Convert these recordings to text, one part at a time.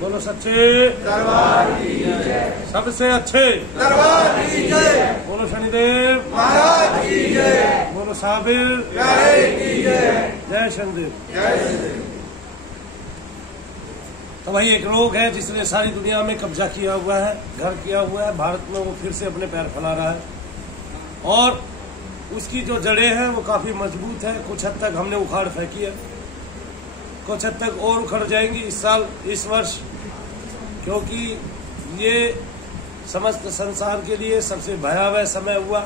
बोलो सच्चे दरबार की जय। सबसे अच्छे दरबार की जय। बोलो शनिदेव महाराज की जय। बोलो साबिर की जय। जय शनिदेव जय शनिदेव। तो वही एक रोग है जिसने सारी दुनिया में कब्जा किया हुआ है, घर किया हुआ है। भारत में वो फिर से अपने पैर फैला रहा है और उसकी जो जड़ें हैं वो काफी मजबूत है। कुछ हद तक हमने उखाड़ फेंकी है, कुछ हद तक और उखड़ जाएंगी इस साल, इस वर्ष, क्योंकि ये समस्त संसार के लिए सबसे भयावह समय हुआ।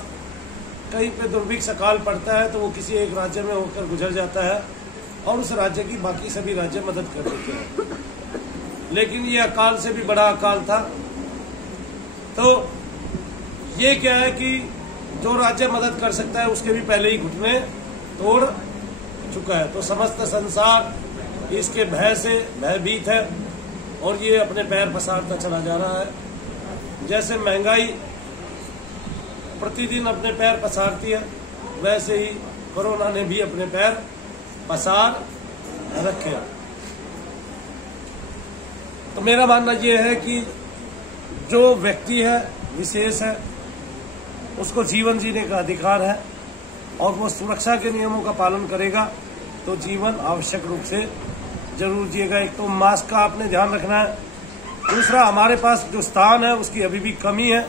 कहीं पे दुर्भिक्ष अकाल पड़ता है तो वो किसी एक राज्य में होकर गुजर जाता है और उस राज्य की बाकी सभी राज्य मदद कर देते हैं, लेकिन ये अकाल से भी बड़ा अकाल था। तो ये क्या है कि जो राज्य मदद कर सकता है उसके भी पहले ही घुटने तोड़ चुका है। तो समस्त संसार इसके भय से भयभीत है और ये अपने पैर पसारता चला जा रहा है। जैसे महंगाई प्रतिदिन अपने पैर पसारती है, वैसे ही कोरोना ने भी अपने पैर पसार रखे। तो मेरा मानना यह है कि जो व्यक्ति है, विशेष है, उसको जीवन जीने का अधिकार है और वो सुरक्षा के नियमों का पालन करेगा तो जीवन आवश्यक रूप से जरूर जिएगा। एक तो मास्क का आपने ध्यान रखना है, दूसरा हमारे पास जो स्थान है उसकी अभी भी कमी है।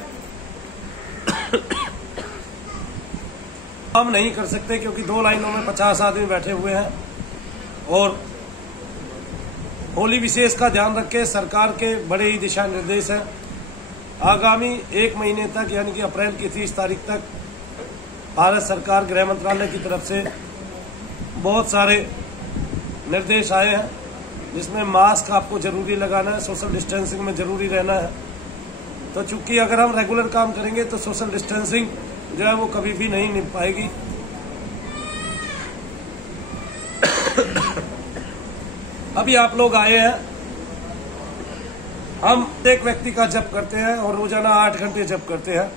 हम नहीं कर सकते क्योंकि 2 लाइनों में 50 आदमी बैठे हुए हैं और होली विशेष का ध्यान रखें। सरकार के बड़े ही दिशा निर्देश हैं। आगामी 1 महीने तक यानी कि अप्रैल की 30 तारीख तक भारत सरकार गृह मंत्रालय की तरफ से बहुत सारे निर्देश आए हैं, जिसमें मास्क आपको जरूरी लगाना है, सोशल डिस्टेंसिंग में जरूरी रहना है। तो चूंकि अगर हम रेगुलर काम करेंगे तो सोशल डिस्टेंसिंग जो है वो कभी भी नहीं निभ पाएगी। अभी आप लोग आए हैं, हम एक व्यक्ति का जप करते हैं और रोजाना 8 घंटे जप करते हैं।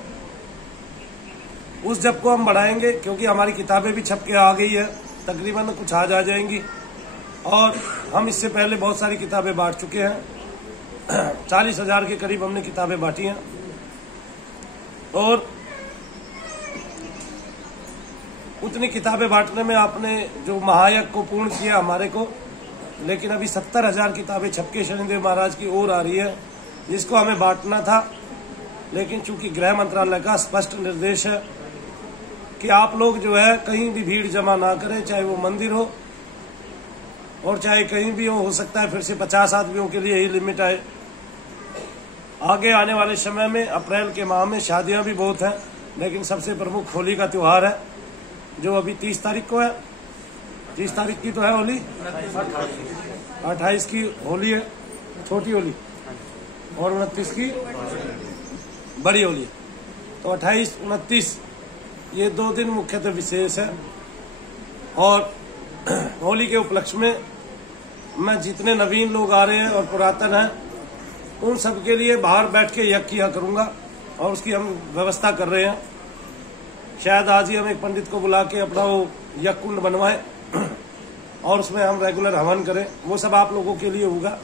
उस जप को हम बढ़ाएंगे क्योंकि हमारी किताबें भी छप के आ गई है, तकरीबन कुछ आज आ जाएंगी और हम इससे पहले बहुत सारी किताबें बांट चुके हैं। 40,000 के करीब हमने किताबें बांटी हैं और उतनी किताबें बांटने में आपने जो महायज्ञ को पूर्ण किया हमारे को, लेकिन अभी 70,000 किताबें छपके शनिदेव महाराज की ओर आ रही है, जिसको हमें बांटना था। लेकिन चूंकि गृह मंत्रालय का स्पष्ट निर्देश है कि आप लोग जो है कहीं भी भीड़ जमा ना करें, चाहे वो मंदिर हो और चाहे कहीं भी हो सकता है फिर से 50 आदमियों के लिए ही लिमिट आए। आगे आने वाले समय में अप्रैल के माह में शादियां भी बहुत हैं, लेकिन सबसे प्रमुख होली का त्योहार है जो अभी 30 तारीख को है। 30 तारीख की तो है होली, 28 की होली है छोटी होली और 29 की बड़ी होली है। तो 28, 29 ये 2 दिन मुख्यतः विशेष है और होली के उपलक्ष्य में मैं जितने नवीन लोग आ रहे हैं और पुरातन हैं उन सबके लिए बाहर बैठ के यज्ञ किया करूंगा और उसकी हम व्यवस्था कर रहे हैं। शायद आज ही हम एक पंडित को बुला के अपना वो यज्ञ कुंड बनवाएं और उसमें हम रेगुलर हवन करें। वो सब आप लोगों के लिए होगा।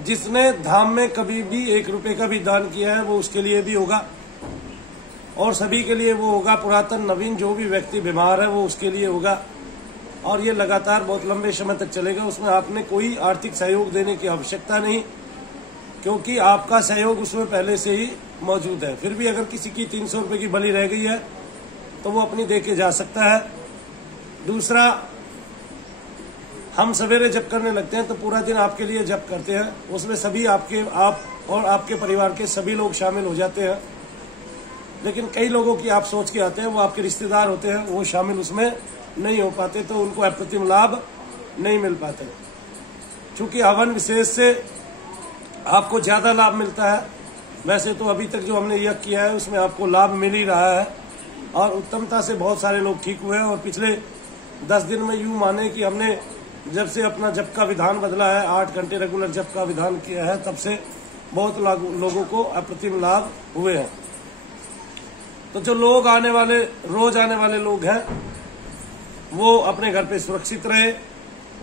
जिसने धाम में कभी भी 1 रुपए का भी दान किया है वो उसके लिए भी होगा और सभी के लिए वो होगा। पुरातन नवीन जो भी व्यक्ति बीमार है वो उसके लिए होगा और ये लगातार बहुत लंबे समय तक चलेगा। उसमें आपने कोई आर्थिक सहयोग देने की आवश्यकता नहीं, क्योंकि आपका सहयोग उसमें पहले से ही मौजूद है। फिर भी अगर किसी की 300 रुपए की बलि रह गई है तो वो अपनी दे के जा सकता है। दूसरा, हम सवेरे जप करने लगते हैं तो पूरा दिन आपके लिए जप करते हैं, उसमें सभी आप और आपके परिवार के सभी लोग शामिल हो जाते हैं। लेकिन कई लोगों की आप सोच के आते हैं, वो आपके रिश्तेदार होते हैं, वो शामिल उसमें नहीं हो पाते तो उनको अप्रतिम लाभ नहीं मिल पाते। चूंकि हवन विशेष से आपको ज्यादा लाभ मिलता है। वैसे तो अभी तक जो हमने यज्ञ किया है उसमें आपको लाभ मिल ही रहा है और उत्तमता से बहुत सारे लोग ठीक हुए हैं। और पिछले 10 दिन में यूं माने कि हमने जब से अपना जप का विधान बदला है, 8 घंटे रेगुलर जप का विधान किया है, तब से बहुत लोगों को अप्रतिम लाभ हुए हैं। तो जो लोग रोज आने वाले लोग हैं वो अपने घर पे सुरक्षित रहे,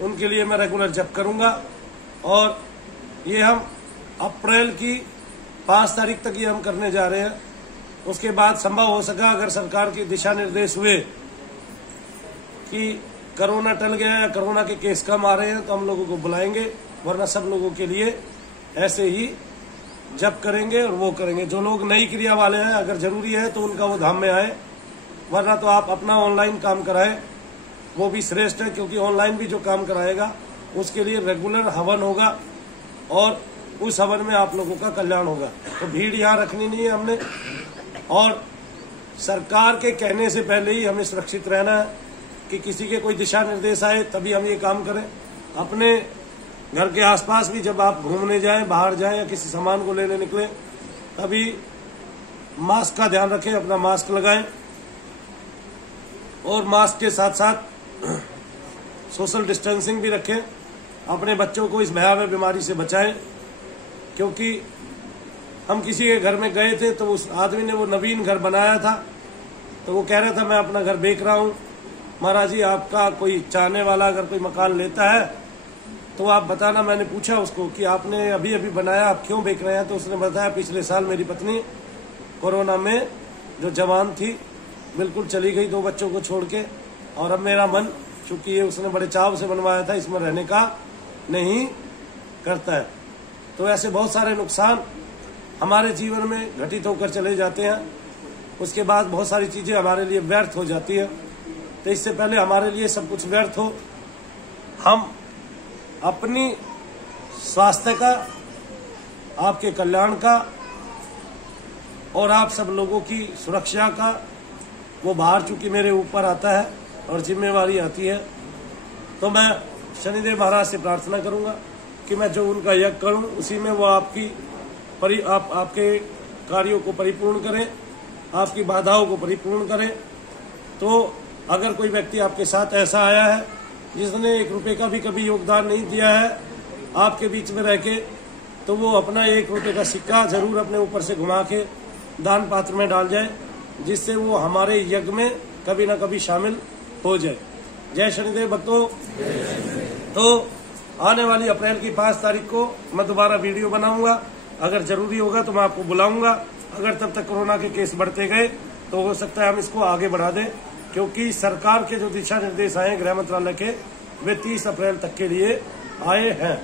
उनके लिए मैं रेगुलर जप करूंगा और ये हम अप्रैल की 5 तारीख तक ये हम करने जा रहे हैं। उसके बाद संभव हो सका अगर सरकार के दिशा निर्देश हुए कि कोरोना टल गया या कोरोना के केस कम आ रहे हैं तो हम लोगों को बुलाएंगे, वरना सब लोगों के लिए ऐसे ही जप करेंगे और वो करेंगे। जो लोग नई क्रिया वाले हैं अगर जरूरी है तो उनका वो धाम में आए, वरना तो आप अपना ऑनलाइन काम कराएं, वो भी श्रेष्ठ है, क्योंकि ऑनलाइन भी जो काम कराएगा उसके लिए रेगुलर हवन होगा और उस हवन में आप लोगों का कल्याण होगा। तो भीड़ यहाँ रखनी नहीं है हमने, और सरकार के कहने से पहले ही हमें सुरक्षित रहना है कि किसी के कोई दिशा निर्देश आए तभी हम ये काम करें। अपने घर के आसपास भी जब आप घूमने जाएं, बाहर जाएं या किसी सामान को लेने निकलें, तभी मास्क का ध्यान रखें, अपना मास्क लगाएं और मास्क के साथ साथ सोशल डिस्टेंसिंग भी रखें। अपने बच्चों को इस भयावह बीमारी से बचाएं, क्योंकि हम किसी के घर में गए थे तो उस आदमी ने वो नवीन घर बनाया था, तो वो कह रहा था मैं अपना घर बेच रहा हूँ। महाराज जी, आपका कोई चाहने वाला अगर कोई मकान लेता है तो आप बताना। मैंने पूछा उसको कि आपने अभी अभी बनाया, आप क्यों बेच रहे हैं? तो उसने बताया पिछले साल मेरी पत्नी कोरोना में जो जवान थी बिल्कुल चली गई 2 बच्चों को छोड़ के, और अब मेरा मन, चूंकि ये उसने बड़े चाव से बनवाया था, इसमें रहने का नहीं करता है। तो ऐसे बहुत सारे नुकसान हमारे जीवन में घटित होकर चले जाते हैं। उसके बाद बहुत सारी चीजें हमारे लिए व्यर्थ हो जाती है। तो इससे पहले हमारे लिए सब कुछ व्यर्थ हो, हम अपनी स्वास्थ्य का, आपके कल्याण का और आप सब लोगों की सुरक्षा का वो भार चूंकि मेरे ऊपर आता है और जिम्मेवारी आती है, तो मैं शनिदेव महाराज से प्रार्थना करूंगा कि मैं जो उनका यज्ञ करूं उसी में वो आपके कार्यों को परिपूर्ण करें, आपकी बाधाओं को परिपूर्ण करें। तो अगर कोई व्यक्ति आपके साथ ऐसा आया है जिसने 1 रुपये का भी कभी योगदान नहीं दिया है आपके बीच में रह के, तो वो अपना 1 रुपये का सिक्का जरूर अपने ऊपर से घुमा के दान पात्र में डाल जाए, जिससे वो हमारे यज्ञ में कभी ना कभी शामिल हो जाए। जय शनिदेव भक्तों। तो आने वाली अप्रैल की 5 तारीख को मैं दोबारा वीडियो बनाऊंगा। अगर जरूरी होगा तो मैं आपको बुलाऊंगा। अगर तब तक कोरोना के केस बढ़ते गए तो हो सकता है हम इसको आगे बढ़ा दें, क्योंकि सरकार के जो दिशा निर्देश आए गृह मंत्रालय के, वे 30 अप्रैल तक के लिए आए हैं।